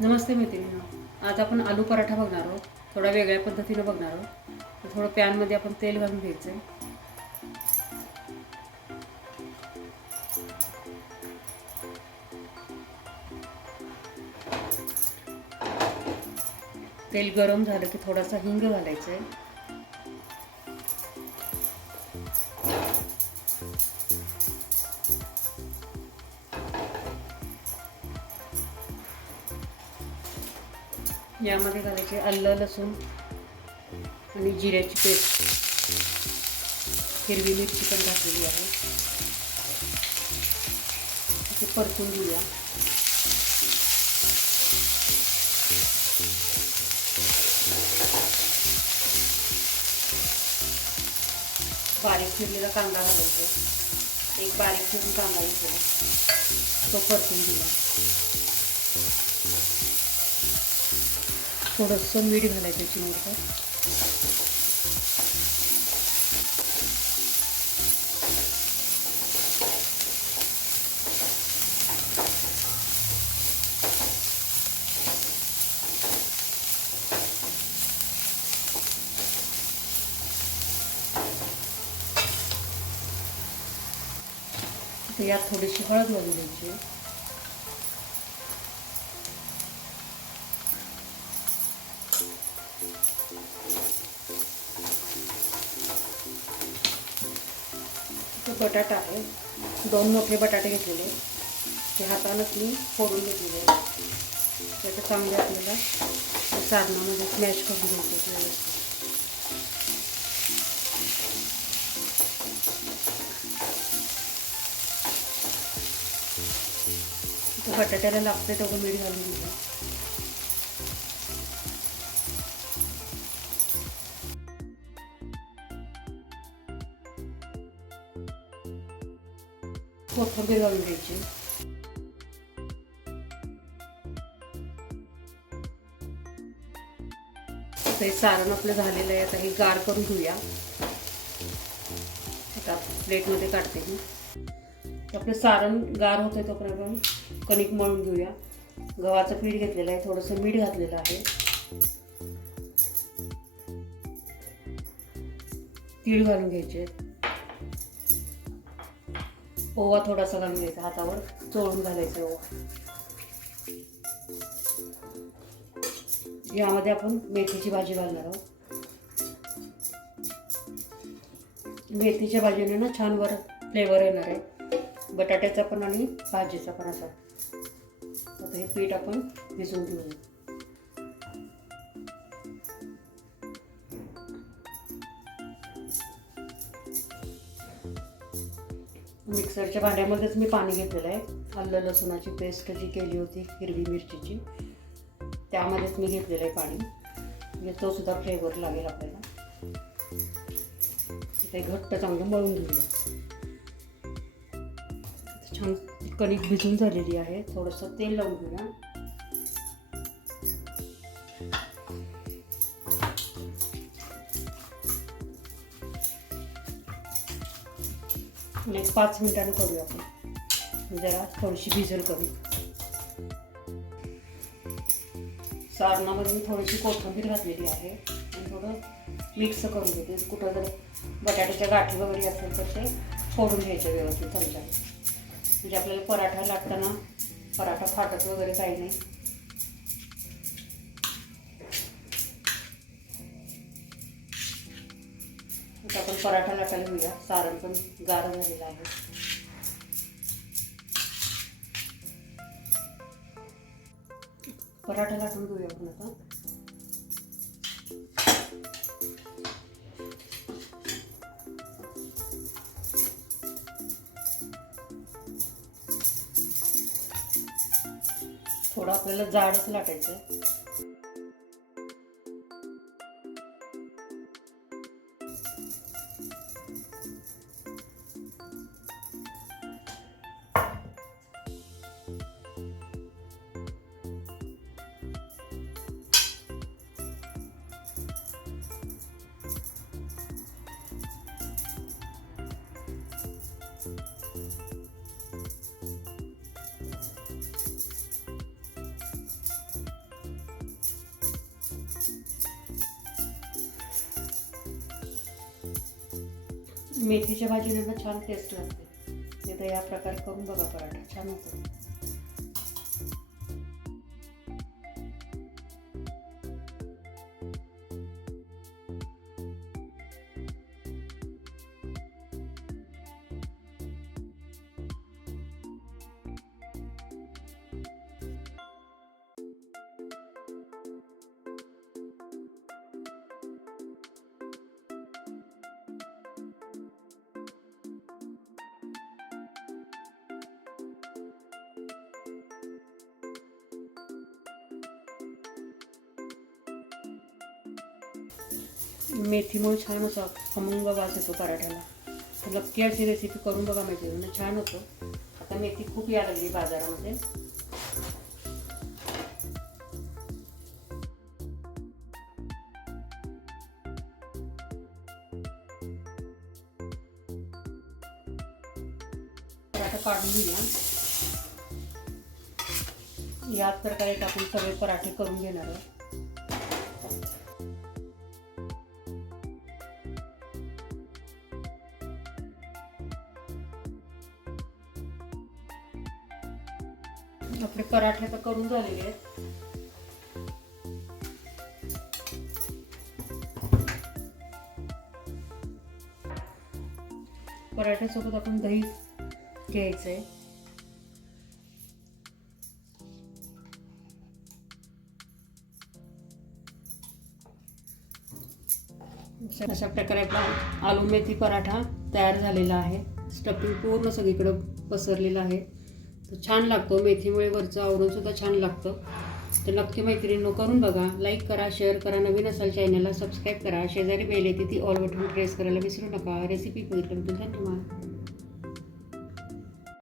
नमस्ते मैत्रिणींनो. आज आपण आलू पराठा बघणार आहोत. थोडा वेगळ्या पद्धतीनं बघणार आहोत. तर थोडं पॅनमध्ये आपण तेल घालून घ्यायचं आहे तेल गरम झालं की थोडासा हिंग घालायचा आहे यामध्ये घालायचे आलं लसूण आणि जिऱ्याची पेस्ट. हिरवी मिरची पण घातलेली आहे. ते परतून घेऊया. बारीक चिरलेला कांदा घालायचा. एक बारीक चिरून कांदा येतो तो परतून घेऊया. थोडंसं मीठ घालायचं चिमूटभर तर यात थोडीशी हळद घालून द्यायची बटाटा आहे. दोन मोठे बटाटे घेतलेले. ते हातानंच मी फोडून घेतलेले त्याचं चांगले आपल्याला साधनामध्ये स्मॅश करून घ्यायचे व्यवस्थित. बटाट्याला लागते तेवढं मीठ घालून घेऊया कोथंबीर घालून घ्यायची आता हे सारण आपलं झालेलं आहे. आता हे गार करून घेऊया. आता प्लेटमध्ये काढते मी. आपलं सारण गार होतंय तोपर्यंत आपण कणिक मळून घेऊया. गव्हाचं पीठ घेतलेलं आहे. थोडंसं मीठ घातलेलं आहे. तीळ घालून घ्यायचे. ओवा थोडासा घालून घ्यायचा हातावर चोळून घालायचा ओवा. यामध्ये आपण मेथीची भाजी घालणार आहोत. मेथीच्या भाजीने ना छान वर फ्लेवर येणार आहे. बटाट्याचा पण आणि भाजीचा पण असा. आता हे पीठ आपण भिजवून घेऊया. मिक्सरच्या भांड्यामध्येच मी पाणी घेतलेलं आहे. आलं लसूणाची पेस्ट जी केली होती हिरवी मिरचीची त्यामध्येच मी घेतलेलं आहे पाणी. म्हणजे तो सुद्धा फ्लेवर लागेल आपल्याला. ते घट्ट चांगलं मळून घेऊया. छान कणिक भिजून झालेली आहे. थोडंसं तेल लावून घेऊया. आणि एक पाच मिनिटानं करूया आपण. म्हणजे जरा थोडीशी भिजल करू सारणामध्ये मी थोडीशी कोथिंबीर घातलेली आहे. आणि थोडं मिक्स करून घेते. कुठं जर बटाट्याच्या गाठी वगैरे असेल तर ते फोडून घ्यायचं व्यवस्थित चमचा म्हणजे आपल्याला पराठा लागताना पराठा फाटत वगैरे काही नाही. पराठा लाटायला घेऊया सारण पण गार झालेलं आहे. पराठा लाटून घेऊया आपण आता. थोडं आपल्याला जाडच लाटायचं मेथीच्या भाजीने छान टेस्ट लागते. तर या प्रकार करून बघा पराठा. छान होतो. मेथीमुळे छान असा खमंग वास येतो पराठ्याला. तर नक्की अशी रेसिपी करून बघा माहिती म्हणजे छान होतो. आता मेथी खूप या लागली बाजारामध्ये. पराठा काढून घेऊया. याच प्रकारे आपण सगळे पराठे करून घेणार आहोत. आपले पराठे आता करून झालेले आहेत. पराठ्यासोबत आपण दही घ्यायचं आहे अशा- प्रकारे आपला आलू मेथी पराठा तयार झालेला आहे. स्टफिंग पूर्ण सगळीकडं पसरलेला आहे. तर छान लागतो. मेथीमुळे वरचं आवरून सुद्धा छान लागतं. तर नक्की मैत्रिणींनो करून बघा. लाईक करा शेअर करा. नवीन असाल चॅनलला सबस्क्राईब करा. शेजारी बेल येते ती ऑल बटन प्रेस करायला विसरू नका. रेसिपी बघितल्याबद्दल धन्यवाद.